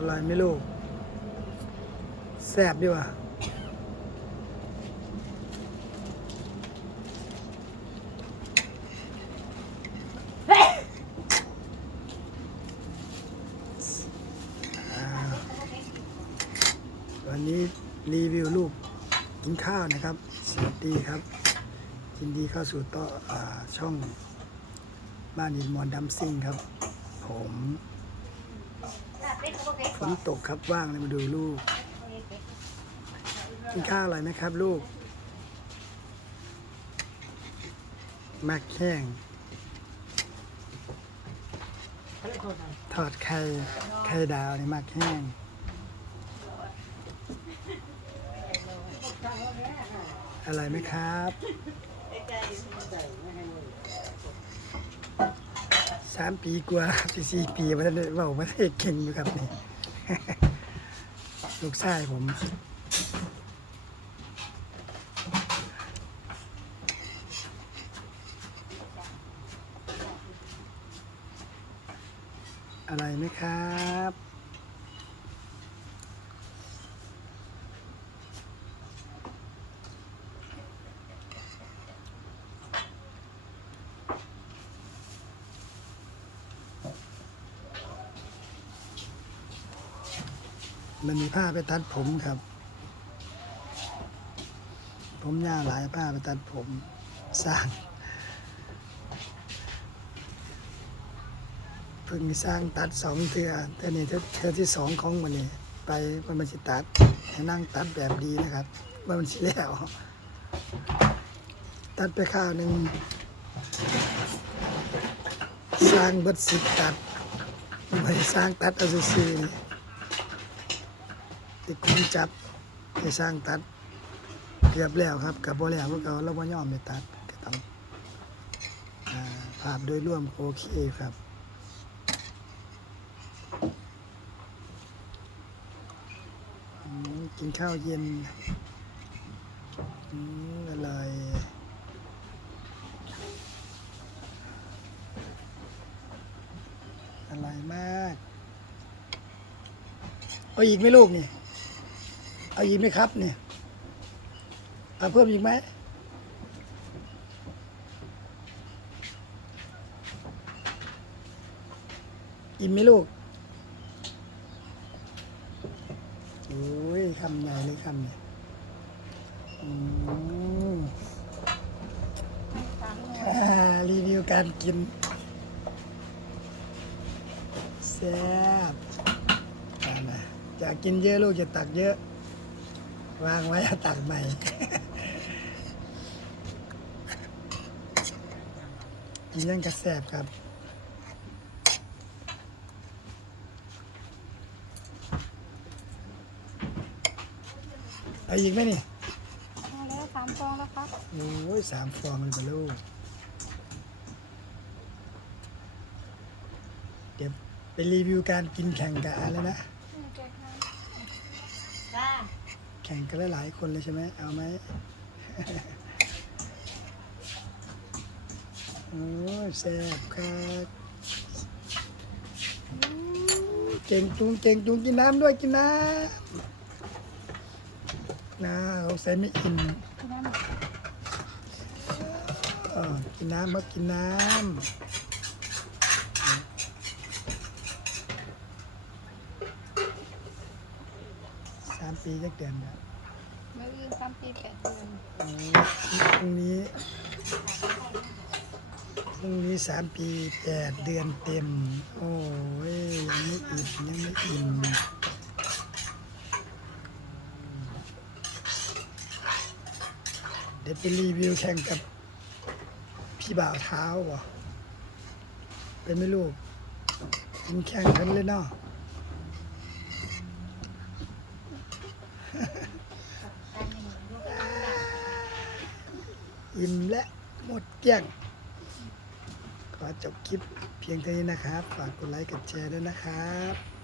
อร่อยไหมลูกแซบดีว่ะวันนี้รีวิวลูกกินข้าวนะครับ สวัสดีครับยินดีเข้าสู่ต่ออช่องบ้านอินมอนดัมซิ่งครับ ผม ฝนตกครับว่างเลยมาดูลูกกินข้าวอะไรไหมครับ ลูกมักแห้งทอดไข่ไข่ดาวนี่มักแห้งอะไรไหมครับ สามปีกว่าครับอีกสี่ปีมาได้เว่ามาได้เก่งอยู่ครับนี่ลูกชายผมอะไรไหมครับ มันมีผ้าไปตัดผมครับ ผมยาวหลายผ้าไปตัดผมสร้างเพิ่งสร้างตัดสองเทือแต่นี่เทือที่สองของมันนี่ไปมันมันสิตัดให้นั่งตัดแบบดีนะครับว่ามันสิแล้ว ตัดไปข้าวหนึ่งสร้างบัดสิตัดไม่สร้างตัดเอาซื่อๆนี่ ติดคุมจับให้สร้างตัดเกือบแล้วครับกับโบแล้วพวกเราเราบ่ยอมไปตัดก็ต้องภาพโดยรวมโอเคครับกินข้าวเย็นอร่อยอร่อยมาก เอาอีกไหมลูกนี่ เอาอีกไหมครับเนี่ยเอาเพิ่มอีกไหมอิ่มไหมลูกโอ้ยคำใหญ่เลยคำเนี่ยอืมรีวิวการกินแซ่บอ่านะอยากกินเยอะลูกจะตักเยอะ วางไว้เอาตักใหม่ กินยังกระแสบครับเอาอีกไหมนี่มาแล้วสามฟองแล้วครับ โอ้ยสามฟองเลยปะลูกเดี๋ยวไปรีวิวการกินแข่งกับอะไรนะจ้าแข่งกันหลายๆคนเลยใช่ไหมเอาไหมโอ้ยแซ่บครับอู้เก่งจุงเก่งจุงกินน้ำด้วยกินน้ำน้าเขาใส่ไม่อิ่มที่นั่นเออกินน้ำมากินน้ำสาม ปีจักเดือนแล้วมืออื่นสามปีแปดเดือนโอ้พรุ่งนี้พรุ่งนี้สามปีแปดเดือนเต็ม โอ้ยยังไม่อิ่มยังไม่อิ่มเดี๋ยวไปรีวิวแข่งกับพี่บ่าวเท้าบ่เป็นไหม่ลูกกินแข่งกันเลยเนาะ อิ่มและหมดเกลี้ยง ขอจบคลิปเพียงเท่านี้นะครับ ฝากกดไลค์กดแชร์ด้วยนะครับ